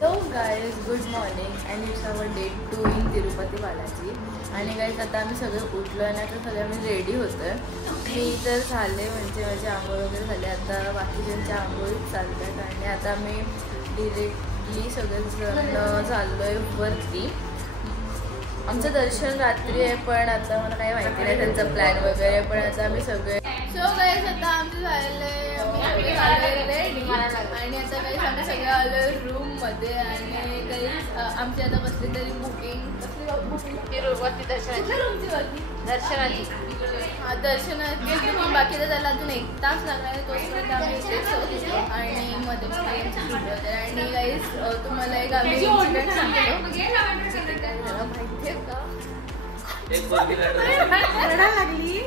So guys good morning and it's our day 2 in Tirupati Balaji. आणि guys आता आम्ही सगळे उठलो आणि आता सगळे आम्ही रेडी होतो आहे. मी तर झाले म्हणजे माझी आंघोळ वगैरे झाले. आता बाकीच्यांच्या आंघोळीत चालतात आणि आता आम्ही डिरेक्टली सगळेजण चाललो आहे वरती. आमचं दर्शन रात्री आहे पण आता मला काही माहिती नाही त्यांचा प्लॅन वगैरे. पण आता आम्ही सगळे सो गाईज आता आमचं झालेलं आहे आणि आता काही आम्ही सगळे आलो रूममध्ये. आणि काही आमची आता कसली तरी बुकिंग तिरुपती दर्शनाची हां दर्शनाची बाकी तर त्याला अजून 1 तास लागणार आहे. तोपर्यंत आम्ही इथेच होतो आणि मध्ये मध्ये आणि गाईज तुम्हाला एक आम्ही इन्सिडेंट सांगतो. माहिती आहे का लागली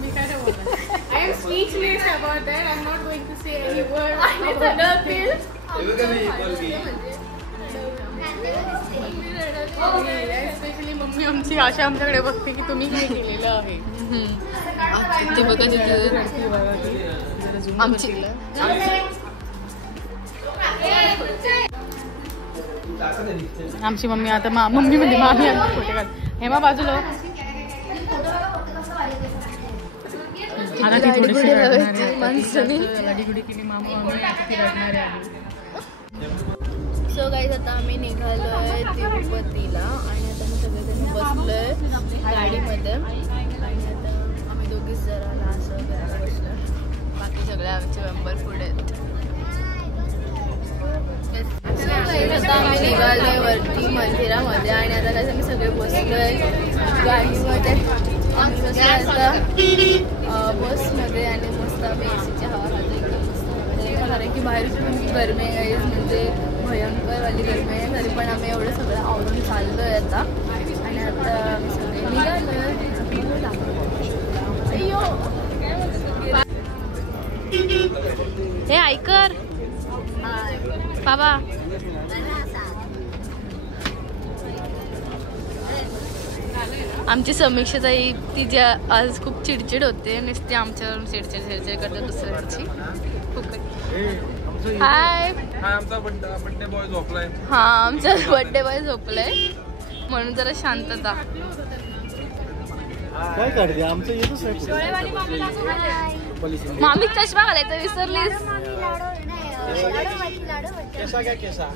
मी काय बोलणार. I am speechless about that. I'm not going to say any word. Especially mummy आमची आशा आमच्याकडे बघते की तुम्ही काय केलेलं आहे. ते बघा आमची आमची मम्मी आता मम्मी म्हणजे मामी फोटो काढ. हेमा बाजूला आता ती थोडीशी लाडीगुडी केली मामा ती रडणारे आली. सो गाईज आता आम्ही निघालो आहे तिरुपतीला आणि आता मी सगळेजण बसलो आहे गाडीमध्ये आणि आता आम्ही दोघीच जरा असं करायला बसलो. बाकी सगळे आमचे मेंबर पुढे आहेत. आता आम्ही निघालो आहे वरती मंदिरामध्ये आणि आता कसं आम्ही सगळे बसलो आहे गाडीमध्ये. आता बसमध्ये आणि मस्त आम्ही एसीची हवा खातो एकदम मस्त. कारण की बाहेर गरमी आहे म्हणजे भयंकरवाली गरमी आहे. तरी पण आम्ही एवढं सगळं आवडून चाललो आहे आता. आणि आता आम्ही सगळे निघालो हे ऐकर बाबा. आमची समीक्षाताई ती ज्या आज खूप चिडचिड होते नुसती आमच्यावरून चिडचिड करते दुसऱ्यांची. हाय आमचा बर्थडे बॉय झोपलाय. हा आमचा बर्थडे बॉय झोपलाय म्हणून जरा शांतता. काय काढते आमचं येतच नाही. मामी चष्मा घालायचा विसरलीस. केसा क्या केसा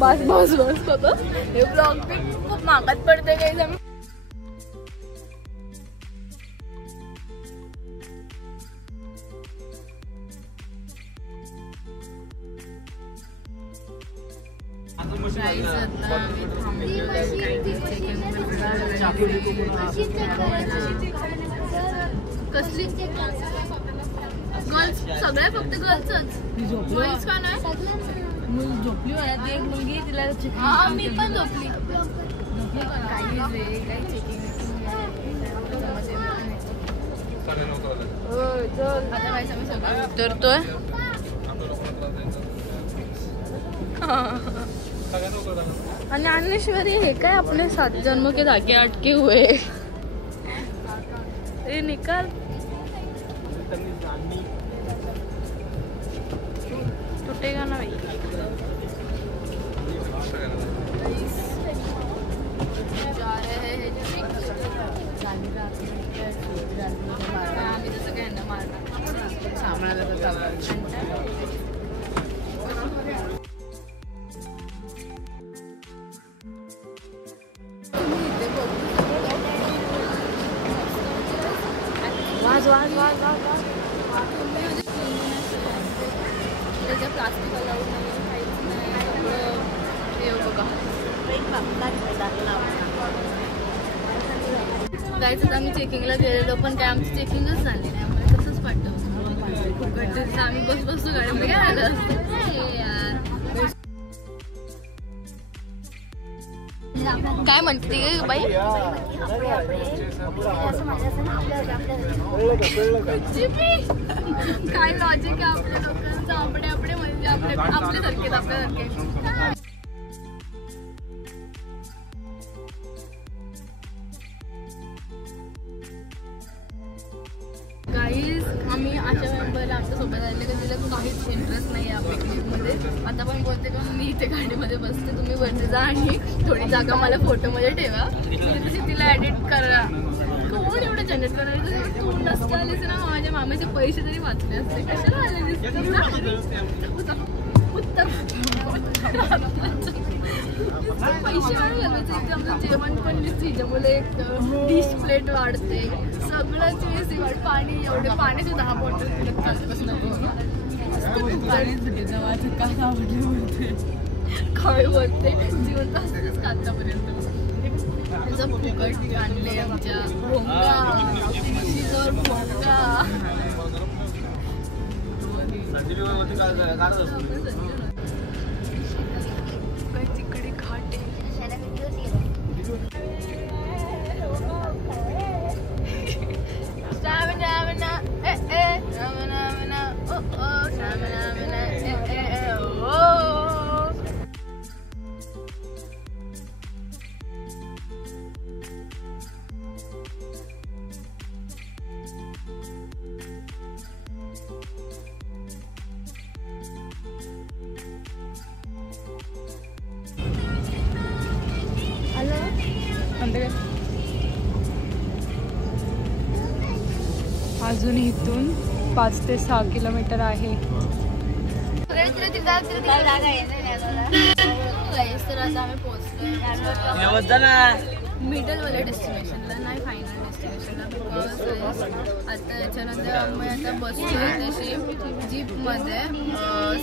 बस बस बस बाबा हे ब्लॉग बी खूप महागात पडते काही आम्ही. कसली गर्ल्स सगळ्या फक्त गर्ल्सच बॉईज का नाही. झोपली एक मुलगी तिला मी पण झोपली. उतरतोय आणि अन्वेश्वरी हे काय अपने 7 जन्म के धागे अटके हुए ये निकाल. टूटेगा ना भाई. जा रहे हैं आम्ही तसं काय ना मारणार सामना वाज वाज वाज वाज त्याच्या प्लास्टिक अलाउड नाही काहीच नाही सगळं हे बघा. जायचं तर आम्ही चेकिंगला गेलेलो पण काय आमची चेकिंगच झाली नाही. आम्हाला तसंच पाठवलं आम्ही बसतो गाडीमध्ये काय आलं असतं यार. काय म्हणते बाई काय लॉजिक आहे आपल्या लोकांचं. आपले म्हणजे आपले आपल्यासारखे गाईज आम्ही अशा मेंबरला आमच्या सोबत आले की तिला काहीच इंटरेस्ट नाही आहे आपल्या क्लिपमध्ये. आता पण बोलते का मी इथे गाडीमध्ये बसते, तुम्ही वरती जा आणि थोडी जागा मला फोटोमध्ये ठेवा, तशी तिला एडिट करा. कोण एवढं जनरेट करायचं? तू नसता आलीस ना माझ्या मामाचे पैसे तरी वाचले असते. कशाला आले पैसे वाढ घालायचे इथे. आमचं जेवण पण हिच्यामुळे एक डिश प्लेट वाढते, सगळंच वेळेस वाढ. पाणी एवढे पाण्याचे 10 बॉटल पिलत चालत काय बोलते जीवन असतेच आतापर्यंत. त्याचं फुकट आणले आमच्या भोंगा भोंगा तिकडे घाट अजून इथून 5 ते 6 किलोमीटर आहे. तर आता आम्ही पोहोचलो मिडलवाल्या डेस्टिनेशनला, नाही फायनल डेस्टिनेशनला. बिकॉज आता याच्यानंतर आम्ही आता बसलो तशी जीपमध्ये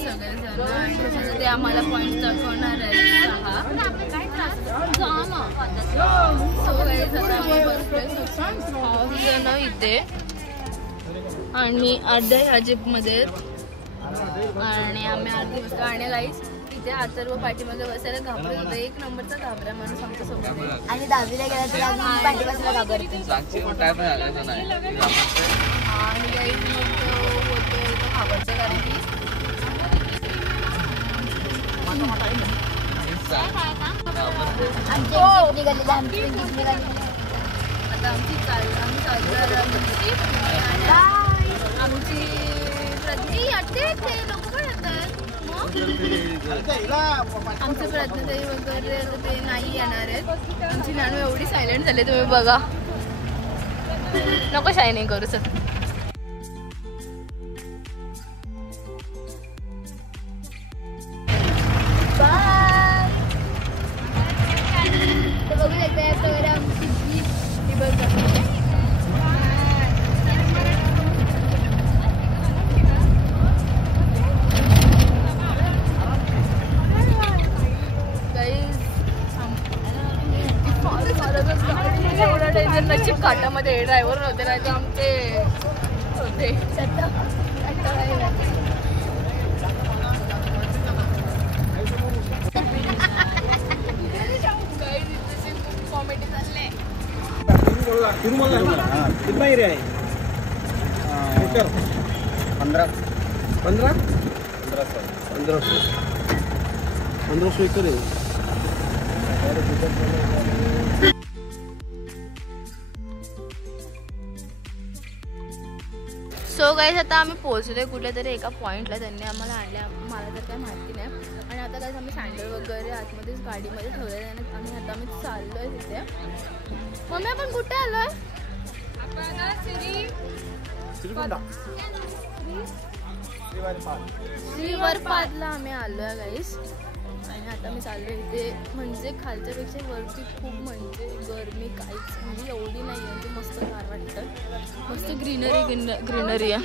सगळेजण, आणि ते आम्हाला पॉईंट दाखवणार आहेत 6. सो गाईज आता आम्ही बसलोय 6 जण इथे आणि अर्ध्या ह्या जीपमध्ये, आणि आम्ही अर्धी बसतो. आणि गाईज इथे अथर्व पाठीमागे बसायला घाबरत होता. 1 नंबरचा घाबरा माणूस आमच्या सोबत. आणि 10वीला गेला तर अजून पाठी बसायला घाबरते. आणि गाईज मग होतो घाबरतं कारण की आता आमची आमची प्रज्ञा येते, ते लोक पण येतात. आमचे प्रज्ञाताई वगैरे ते नाही येणार आहेत. आमची नानू एवढी सायलेंट झाली तुम्ही बघा. नको शायनिंग करू सर. बघू शकता आमची जीप बघा. नशीब काटामध्ये ड्रायव्हर नव्हते, नाही तर आमचे होते. कॉमेडी चालले. कितना एरिया है? 1500 एकड़ है. सो गाईज आता आम्ही पोहोचलोय कुठेतरी एका पॉईंटला. त्यांनी आम्हाला आणल्या, मला तर काय माहिती नाही. आणि आता काय आम्ही सँडल वगैरे आतमध्येच गाडीमध्ये ठेवलेलं आहे. आणि आता आम्ही चाललोय तिथे. मम्मी आपण कुठे आलोय? श्रीवरपादला आम्ही आलोय गाईज. आणि आता मी चाललो इथे. म्हणजे खालच्यापेक्षा वरती खूप म्हणजे गरमी काहीच म्हणजे एवढी नाही आहे. म्हणजे मस्त गार वाटतं. मस्त ग्रीनरी आहे.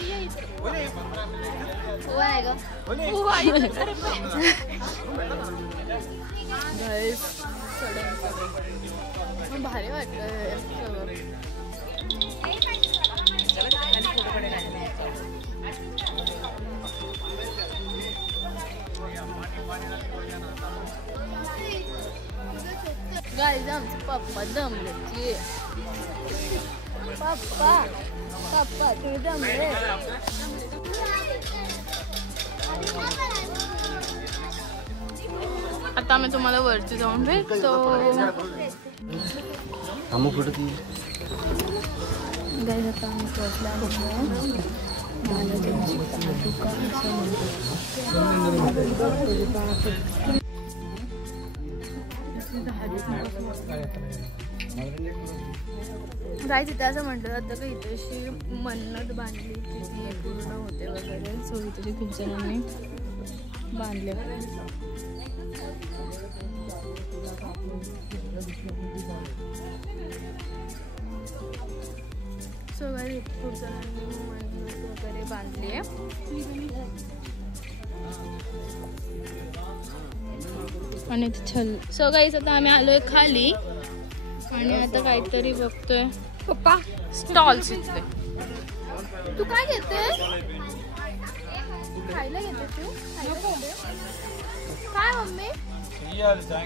भारी वाटतं. गाईज आमचे पप्पा दमले. पप्पा तुम्ही दमले. आता आम्ही तुम्हाला वरती जाऊन भेटतो. गाईज आता आम्ही पोहोचल्यामुळे गाईज इथे असं म्हटलं जातं का इथेशी मन्नत बांधली की ती पूर्ण होते वगैरे. सो इथे खूप जणांनी बांधले. सो गाईज खूप जणांनी मन्नत वगैरे बांधली आहे. आणि छल. सो गाईज आता आम्ही आलोय खाली आणि आता काहीतरी बघतोय. पप्पा स्टॉल्स इथले. तू काय घेते? खायला घेते तू? काय मम्मी?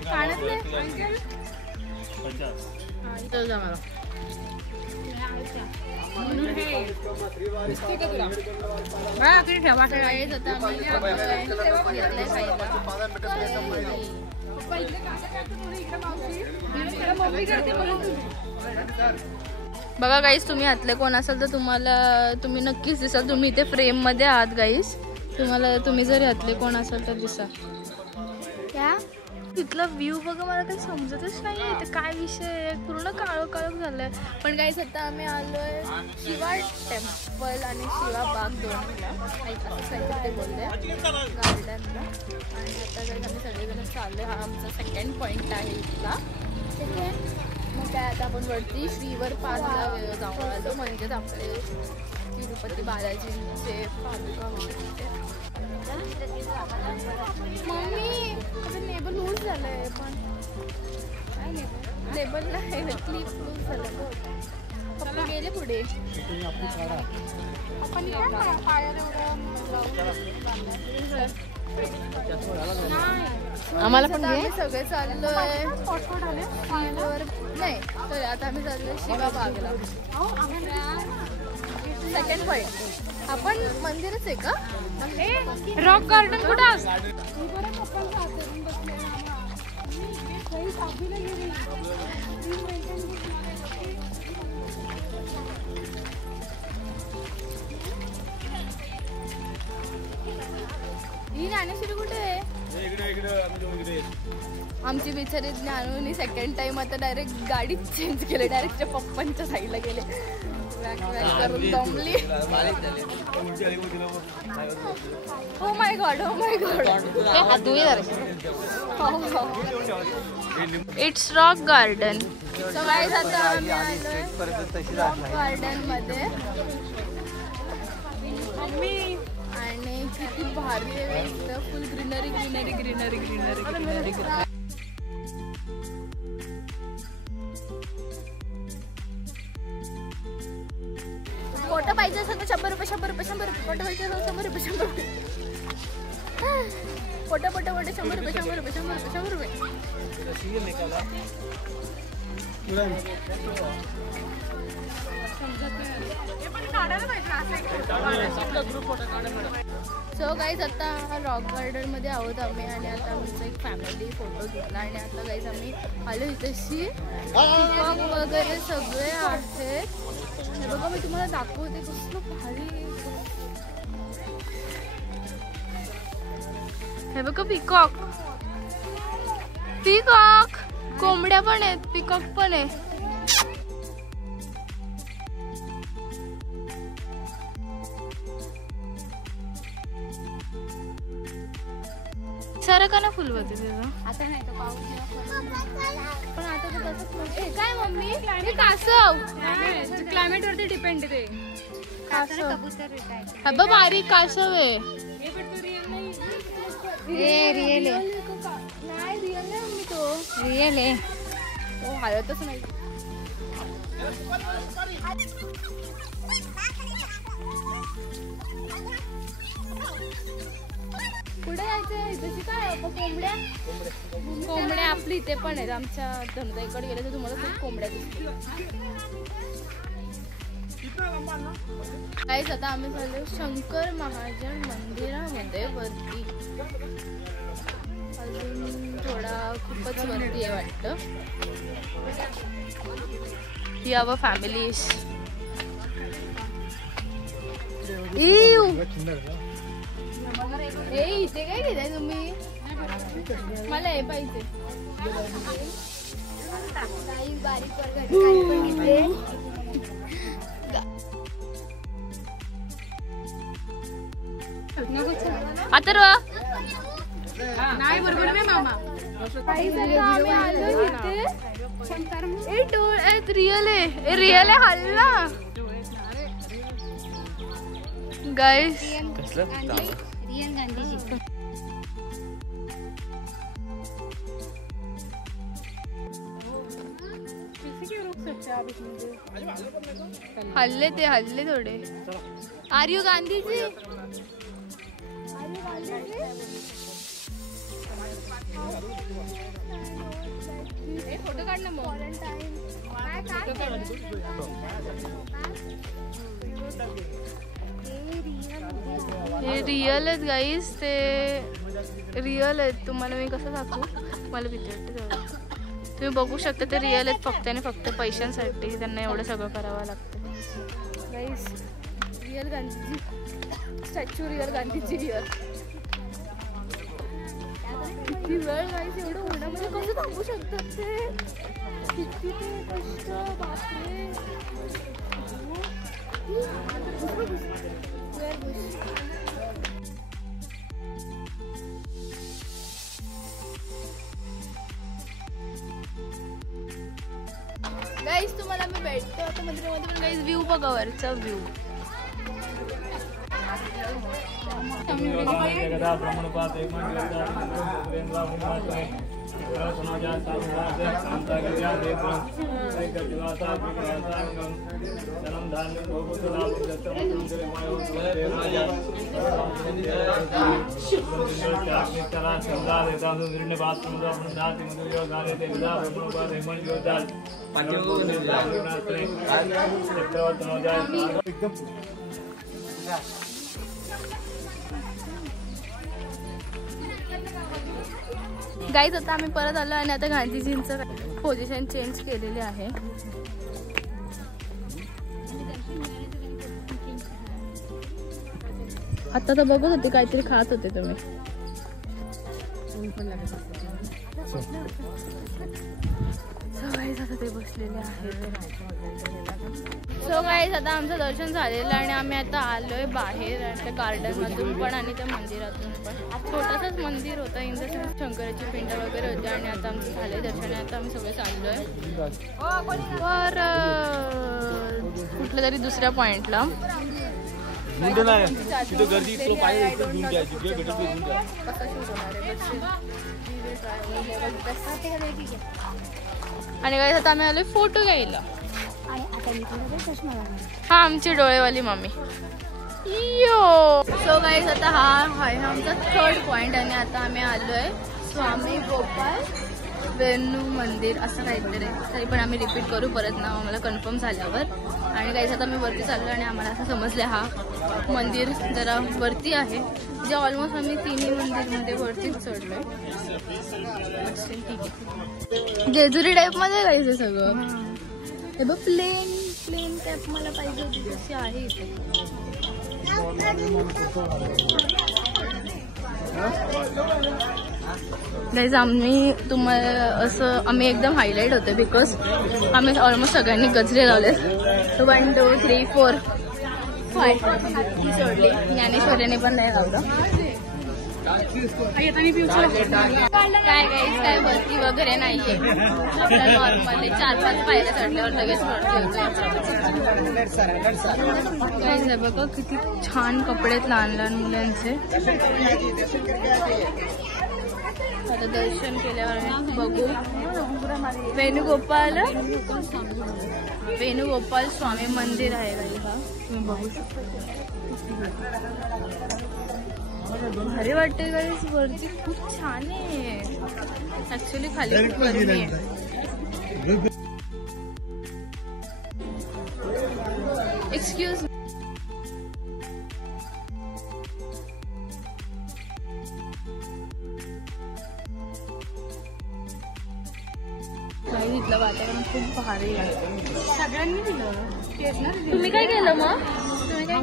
कानातले? बघा गाईस, तुम्ही आतले कोण असाल तर तुम्ही नक्कीच दिसाल. तुम्ही इथे फ्रेम मध्ये आहात गाईस. तुम्ही जर यातले कोण असाल तर दिसा. क्या तिथला व्ह्यू बघा, मला काही समजतच नाही आहे इथे काय विषय आहे. पूर्ण काळोख काळोख झालंय. पण गाईस आता आम्ही आलोय शिवा टेम्पल आणि शिवा बाग दोन्हीला असं काहीतरी ते बोलले गार्डनला. आणि आता गाईस आम्ही सगळेजण चाललोय. हा आमचा सेकंड पॉईंट आहे इथला. मग काय आता आपण वरती श्रीवर पाचला जाऊन आलो. म्हणजेच आपले तिरुपती बालाजींचे पादुका होते. मम्मी आता नेबल लूज झालंय. पण काय नेबलला क्लिप लूज झालं. पप्पा गेले पुढे. आम्हाला पण सगळे चाललोय श्रीवर. नाही तर आता आम्ही चाललोय शिवा बागला. Second point. आपण मंदिरच आहे का? रॉक गार्डन कुठं असतं? ही ज्ञानेश्वरी कुठे आहे? आमची बिचारी ज्ञानूनी सेकंड टाइम आता डायरेक्ट गाडी चेंज केली. डायरेक्ट पप्पांच्या साईडला गेले. करून दमली. Oh my God, oh my God. It's rock garden. So guys आता आम्ही आलोय रॉक गार्डन मध्ये. आणि किती भारी आहे. फुल greenery greenery greenery greenery greenery. Photo पाहिजे असेल तर 100 रुपये 100 रुपये 100 रुपये. फोटो पाहिजे असेल 100 रुपये 100 रुपये. फोटो फोटो फोटो 100 रुपये 100 रुपये 100 रुपये 100 रुपये. सो गाईज आता रॉक गार्डन मध्ये आहोत आम्ही. आणि आता आमचा एक फॅमिली फोटो घेतला. आणि आता गाईज आम्ही आलो इथेशी. पिकॉक वगैरे सगळे आहेत. हे बघा मी तुम्हाला दाखवते कसलं भारी. हे बघा पिकॉक. पिकॉक कोंबड्या पण आहेत. पिकॉक पण आहे. सारा का ना फुलवते त्याचं. आता नाही तर पाऊस पण आता तर तसंच. काय मम्मी हे कासव क्लायमेट वरती डिपेंड आहे. ते कासव हा बघ बारीक कासव आहे. रिअल आहे. नाही रिअल नाही मम्मी. तो रिअल आहे. तो हालतच नाही. पुढे जायचंय. इथे काय कोंबड्या. कोंबड्या आपली इथे पण आहेत. आमच्या धंद्याकडे गेले तर तुम्हाला खूप कोंबड्या दिसतील. गाईस आता आम्ही चाललो शंकर महाजन मंदिरामध्ये वरती. अजून थोडा खूपच वरती आहे वाटतं. ही आवर फॅमिली इथे काय घेताय तुम्ही? मला हे पाहिजे. अथर्व नाही बरोबर नाही मामा. आम्ही आलो इथे. रिअल आहे, रिअल आहे. हल्ला गाईस. हल्ले ते हल्ले थोडे. R you Gandhiji? फोटो काढ ना मग. हे रिअल आहेत गाईस, ते रिअल आहेत. तुम्हाला मी कसं दाखवू? मला भीती वाटते. तुम्ही बघू शकता ते रिअल आहेत फक्त आणि फक्त पैशांसाठी त्यांना एवढं सगळं करावं लागतं guys. Real Gandhiji statue, real Gandhiji real. किती वेळ गाईस एवढं उन्हामध्ये कसं थांबू शकतात ते? किती ते कष्ट. बापरे. गाईस तुम्हाला मी भेटतो आता मंदिरामध्ये. पण गाईस व्ह्यू बघा, वरचा व्ह्यू. गाईज आता आम्ही परत आलो आणि आता गांधीजींचं पोझिशन चेंज केलेले आहे. आता तर बघत होते काहीतरी खात होते तुम्ही. सो गाईज आता ते बसलेले आहेत. सो गाईज आता आमचं दर्शन झालेलं आणि आम्ही आता आलोय बाहेर त्या गार्डन मधून पण आणि त्या मंदिरातून पण. छोटंसंच मंदिर होतं, इन द सेन्स शंकराची पिंड वगैरे होते. आणि आता आमचं झालंय दर्शन. आता आम्ही सगळे चाललोय वर कुठल्या तरी दुसऱ्या पॉइंटला. आणि गाईज आता आम्ही आलोय फोटो घ्यायला. हा आमची डोळेवाली मम्मी. यो सो गाईज आता हा आहे आमचा 3rd पॉइंट. आणि आता आम्ही आलोय स्वामी गोपाल वेणू मंदिर असं काहीतरी. तरी पण आम्ही रिपीट करू परत नाव आम्हाला कन्फर्म झाल्यावर. आणि गाईज आता आम्ही वरती चाललो आणि आम्हाला असं समजलं हा मंदिर जरा वरती आहे. जे ऑलमोस्ट आम्ही 3 मंदिरमध्ये वरतीच चढलोय. ठीक आहे. जेजुरी टाईप मध्ये गाईज सगळं. हे बघ प्लेन कॅप मला पाहिजे होती तशी आहे इथे. गाईज आम्ही तुम्हाला असं आम्ही एकदम हायलाईट होतो बिकॉज आम्ही ऑलमोस्ट सगळ्यांनी गजरे लावले. 1 2 3 4 5 ती सोडली. ज्ञानेश्वरीने पण नाही लावलं. काय गाईज काय वरती वगैरे नाहीये. नॉर्मल 4-5 पायऱ्या चढल्यावर लगेच वरती. बघा किती छान कपडे आहेत लहान लहान मुलांचे. आता दर्शन केल्यावर बघू वेणुगोपाल स्वामी मंदिर आहे गाईज. हा तुम्ही बघू शकता. भारी वाटते गाईज. वरती खूप छान आहे. ऍक्च्युली खाली खूप गरमी आहे. एक्सक्यूज इथलं वातावरण खूप भारी आहे. सगळ्यांनी दिलं. तुम्ही काय केलं मग? तुम्ही काय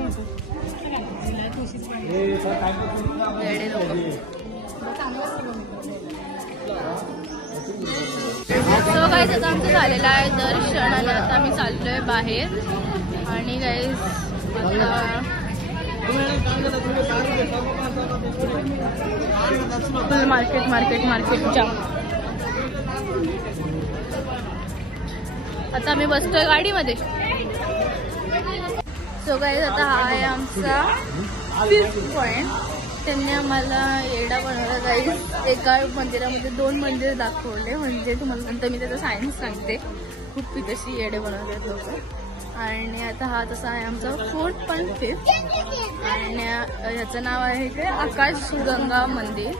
सो गाईज आता आमचं झालेलं आहे दर्शन आणि आता आम्ही चाललोय बाहेर. आणि गाईज आता मार्केट मार्केट मार्केट जाम. आता आम्ही बसतोय गाडीमध्ये. सो गाईज आता हा आहे आमचा 5th पॉइंट. त्यांनी आम्हाला येडा बनवला गाईज. एका मंदिरामध्ये 2 मंदिर दाखवले. म्हणजे तुम्हाला नंतर मी त्याचा सायन्स सांगते. खूप तशी येडे बनवतात लोक. आणि आता हा तसा आहे आमचा 4th पण 5th. आणि ह्याचं नाव आहे ते आकाशगंगा मंदिर.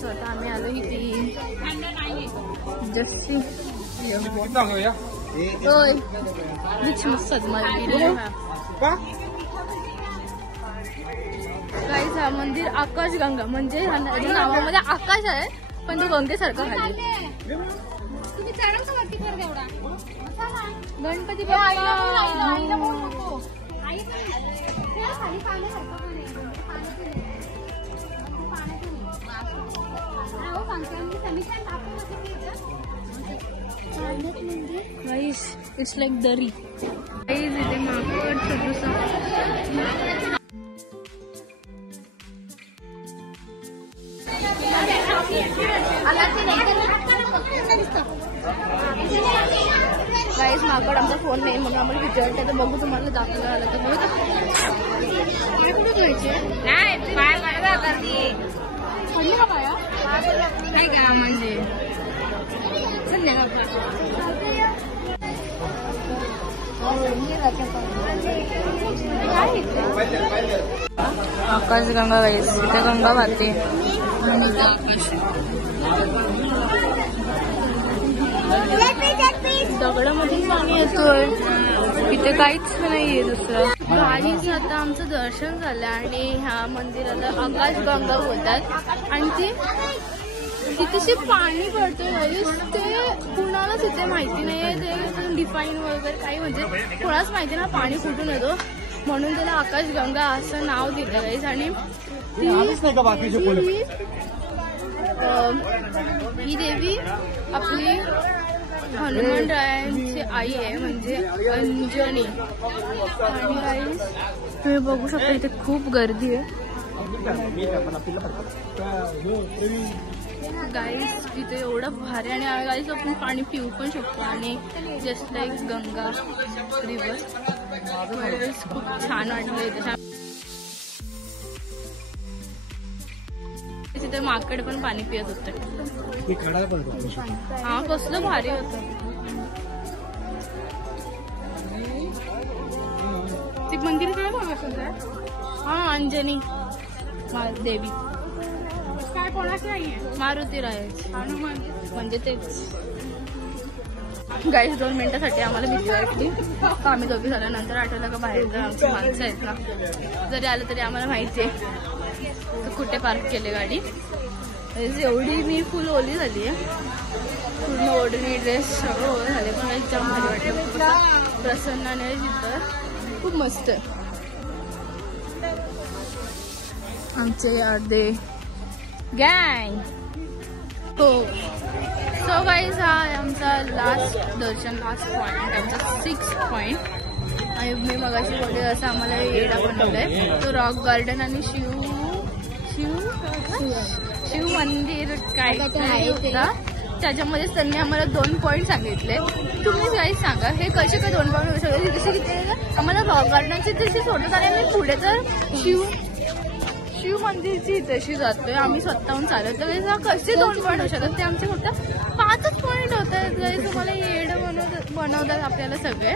सो आता आम्ही आलो इथे जशी होय गाईज हा मंदिर आकाशगंगा म्हणजे ह्याच्या नावामध्ये आकाश आहे पण तो गंगेसारखा खाली. गणपती गाईज इट्स लाईक दरी. गाईज इथे माकड छोटूसा. गाईज माकड आमचा फोन नाही म्हणून आम्हाला विचारते. तर बघू तुम्हाला दाखवलं आलं तर बघू. काय कुठे घ्यायचे नाही पाय मला पडली का पाया नाही का म्हणजे आकाशगंगा गाईज. इथे गंगा वाहते आणि इथे आकाश. दगडामधून पाणी येतोय. इथे काहीच नाहीये दुसरं. गाडीच आता आमचं दर्शन झालं आणि ह्या मंदिराला आकाशगंगा बोलतात. आणि तिथे पाणी पडतंय ते कुणालाच इथे माहिती नाहीये. ते डिफाईन वगैरे काही म्हणजे कोणाच माहिती ना पाणी कुठून येतो म्हणून त्याला आकाशगंगा असं नाव दिलं गाईज. आणि ही देवी आपली हनुमानरायांची आई आहे म्हणजे अंजनी. आणि गाईज तुम्ही बघू शकता इथे खूप गर्दी आहे. गाईज इथे एवढं भारी. आणि गाईज आपण पाणी पिऊ पण शकतो. आणि जस्ट लाईक गंगा रिव्हर. खूप छान वाटलं इथे. तिथे माकड पण पाणी पित होते. हा कसलं भारी होतं. ती मंदिर काय बघा. हा अंजनी देवी. काय कोणाची नाहीये मारुती रायाची हनुमान म्हणजे तेच. गाईज 2 मिनिटासाठी आम्हाला भीती वाटली. आम्ही दोघी झाल्यानंतर आठवलं का बाहेर जर आमची माणसं आहेत ना जरी आलं तरी आम्हाला माहिती आहे कुठे पार्क केले गाडी. एवढी मी फुल ओली झाली आहे. पूर्ण ओढणी ड्रेस सगळं ओढे झाले पण एकदम भारी वाटलं. प्रसन्नाने तिथं खूप मस्त आहे. आमचे अर्धे गँग. हो सो गाईज हा आमचा लास्ट दर्शन लास्ट पॉईंट आमचा 6th पॉईंट. आणि मी मगाशी बोलले असं आम्हाला येडा बनवलाय. तो रॉक गार्डन आणि शिव मंदिर काय होता त्याच्यामध्येच त्यांनी आम्हाला 2 पॉईंट सांगितले. तुम्ही काही सांगा हे कसे काय 2 पॉईंट होऊ शकते. जसे की आम्हाला रॉक गार्डनचे तसे सोडत आणि आम्ही पुढे तर शिव मंदिरची तशी जातोय आम्ही स्वतःहून चालत. तर कसे 2 पॉईंट होऊ शकतात. ते आमचे फक्त 5च पॉईंट होत आहेत. तुम्हाला येडं बनवतात आपल्याला सगळे.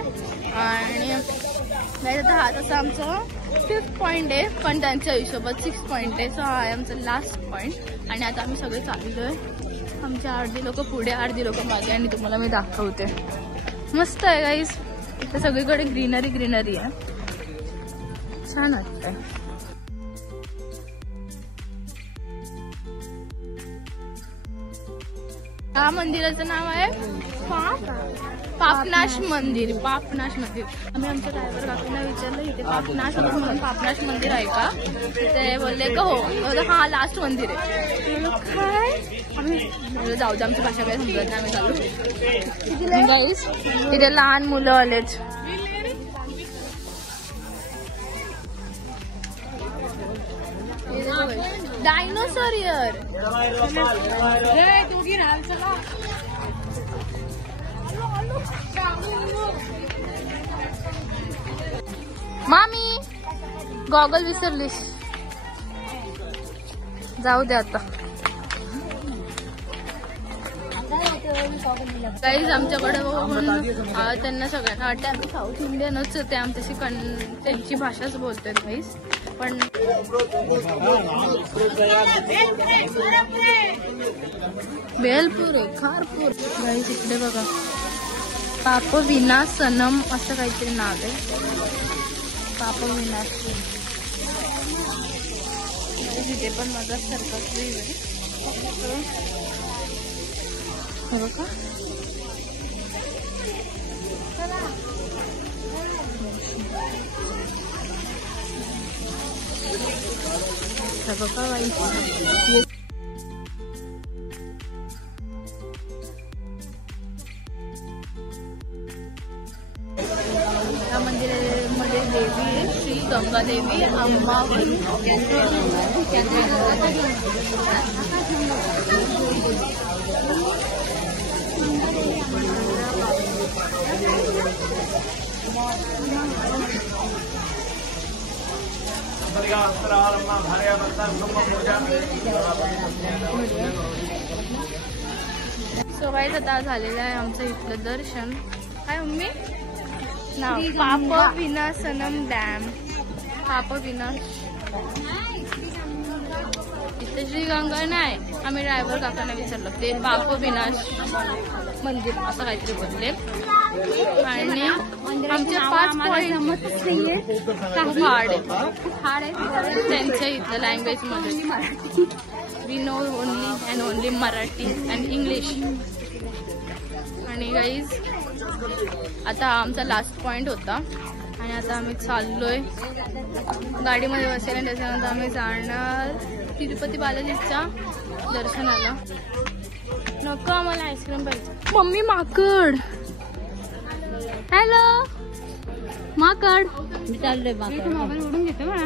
आणि आता हा तसा आमचा 5th पॉईंट आहे पण त्यांच्या हिशोबात 6th पॉईंट आहे. सो हा आहे आमचा लास्ट पॉईंट. आणि आता आम्ही सगळे चाललोय. आमच्या अर्धी लोक पुढे अर्धी लोक मागे आणि तुम्हाला मी दाखवते. मस्त आहे गाईज. इथे सगळीकडे ग्रीनरी ग्रीनरी आहे, छान वाटतंय. या मंदिराचं नाव आहे पापनाश मंदिर. पापनाश मंदिर. आम्ही आमच्या ड्रायव्हर काकांना विचारलं इथे पापनाश म्हणून पापनाश मंदिर आहे का, ते बोलले का हो. हा लास्ट मंदिर आहे. काय आम्ही जाऊ दे, आमची भाषा काय समजत नाही, आम्ही चालू. गाईस इथे लहान मुलं आलेत. Dinosaur year. मामी गॉगल विसरलीस. जाऊ दे आता. काहीच आमच्याकडे बघून त्यांना सगळ्यांना वाटतं आम्ही साऊथ इंडियनच, ते आमच्याशी त्यांची भाषाच बोलतात काहीच. पण बेलपूर आहे, खारपूर. काही तिकडे बघा पापविनाशनम असं काहीतरी नाव आहे. पापविनाशनम तिथे पण माझा सर्कस बघा. या मंदिरामध्ये देवी आहे श्री गंगादेवी अंबाबाई. सो गाईज आता झालेलं आहे आमचं इथलं दर्शन. काय मम्मी ना पापविनाशनम डॅम. पापविनाश इथे श्रीगंगा नाही, आम्ही ड्रायव्हर काकांना विचारलं ते पापविनाश मंदिर असं काहीतरी बोलले. आणि आमचे 5 पॉईंट हार्ड आहे त्यांच्या इथलं लँग्वेज मध्ये. We know only and only Marathi and English. आणि गाईज आता आमचा लास्ट पॉइंट होता आणि आता आम्ही चाललोय गाडीमध्ये बसेल आणि त्याच्यानंतर आम्ही जाणार तिरुपती बालाजीच्या दर्शनाला. नको आम्हाला आईस्क्रीम पाहिजे. मम्मी माकड. हॅलो माकड. मी चाललोय माकड. मोबाईल उडून घेतो मला.